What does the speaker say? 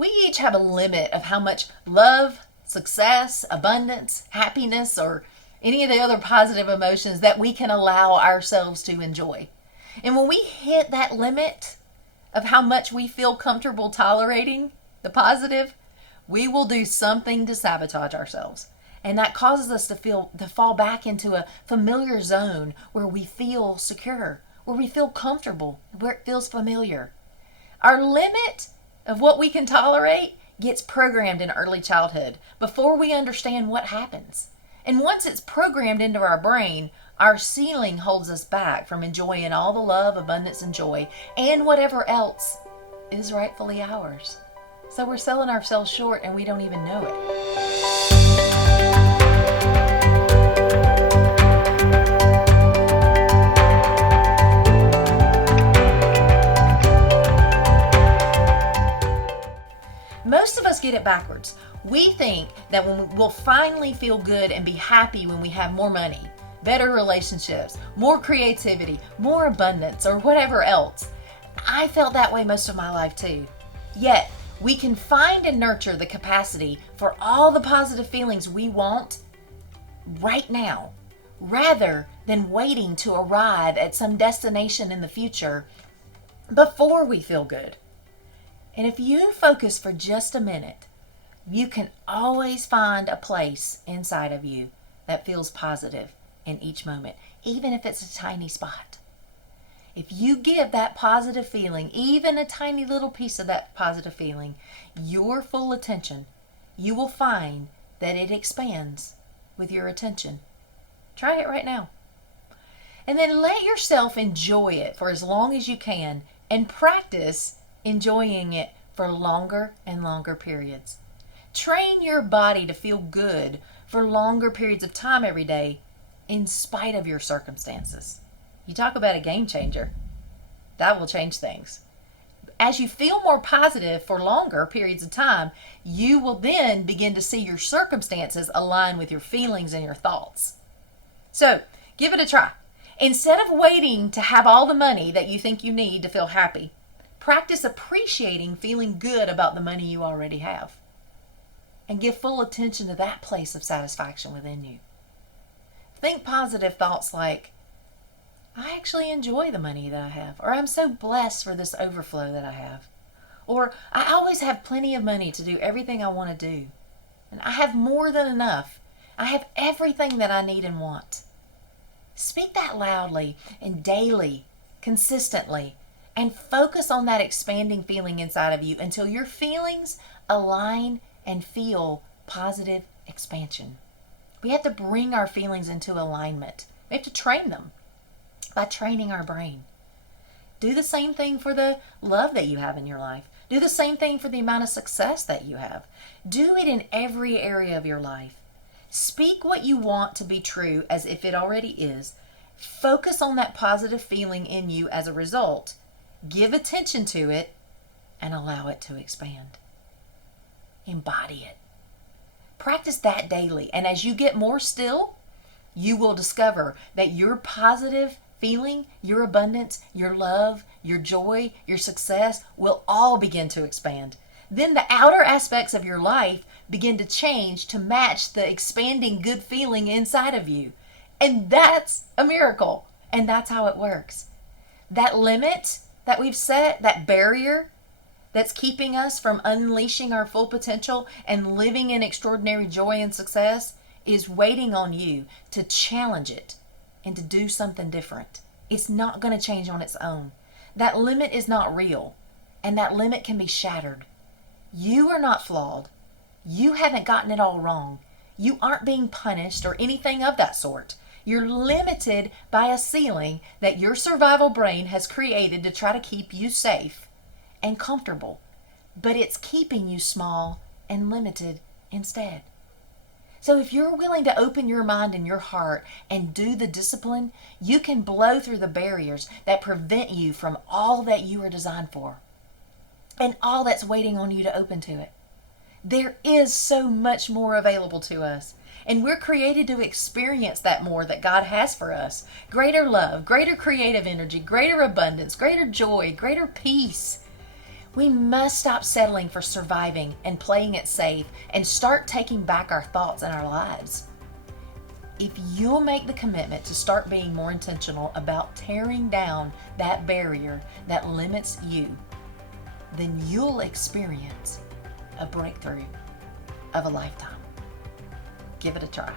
We each have a limit of how much love, success, abundance, happiness, or any of the other positive emotions that we can allow ourselves to enjoy. And when we hit that limit of how much we feel comfortable tolerating the positive, we will do something to sabotage ourselves. And that causes us to fall back into a familiar zone where we feel secure, where we feel comfortable, where it feels familiar. Our limit of what we can tolerate gets programmed in early childhood before we understand what happens. And once it's programmed into our brain, our ceiling holds us back from enjoying all the love, abundance, and joy, and whatever else is rightfully ours. So we're selling ourselves short and we don't even know it. Most of us get it backwards. We think that we'll finally feel good and be happy when we have more money, better relationships, more creativity, more abundance, or whatever else. I felt that way most of my life too. Yet, we can find and nurture the capacity for all the positive feelings we want right now, rather than waiting to arrive at some destination in the future before we feel good. And if you focus for just a minute, you can always find a place inside of you that feels positive in each moment, even if it's a tiny spot. If you give that positive feeling, even a tiny little piece of that positive feeling, your full attention, you will find that it expands with your attention. Try it right now. And then let yourself enjoy it for as long as you can and practice enjoying it for longer and longer periods. Train your body to feel good for longer periods of time every day in spite of your circumstances. You talk about a game changer. That will change things. As you feel more positive for longer periods of time, you will then begin to see your circumstances align with your feelings and your thoughts. So, give it a try. Instead of waiting to have all the money that you think you need to feel happy, practice appreciating feeling good about the money you already have. And give full attention to that place of satisfaction within you. Think positive thoughts like, I actually enjoy the money that I have, or I'm so blessed for this overflow that I have, or I always have plenty of money to do everything I want to do, and I have more than enough. I have everything that I need and want. Speak that loudly and daily, consistently, and focus on that expanding feeling inside of you until your feelings align and feel positive expansion. We have to bring our feelings into alignment. We have to train them by training our brain. Do the same thing for the love that you have in your life. Do the same thing for the amount of success that you have. Do it in every area of your life. Speak what you want to be true as if it already is. Focus on that positive feeling in you as a result. Give attention to it and allow it to expand. Embody it. Practice that daily, and as you get more still, you will discover that your positive feeling, your abundance, your love, your joy, your success will all begin to expand. Then the outer aspects of your life begin to change to match the expanding good feeling inside of you. And that's a miracle. And that's how it works. That limit that we've set, that barrier that's keeping us from unleashing our full potential and living in extraordinary joy and success, is waiting on you to challenge it and to do something different. It's not going to change on its own. That limit is not real, and that limit can be shattered. You are not flawed. You haven't gotten it all wrong. You aren't being punished or anything of that sort. You're limited by a ceiling that your survival brain has created to try to keep you safe and comfortable, but it's keeping you small and limited instead. So if you're willing to open your mind and your heart and do the discipline, you can blow through the barriers that prevent you from all that you are designed for and all that's waiting on you to open to it. There is so much more available to us, and we're created to experience that more that God has for us. Greater love, greater creative energy, greater abundance, greater joy, greater peace. We must stop settling for surviving and playing it safe and start taking back our thoughts and our lives. If you'll make the commitment to start being more intentional about tearing down that barrier that limits you, then you'll experience a breakthrough of a lifetime. Give it a try.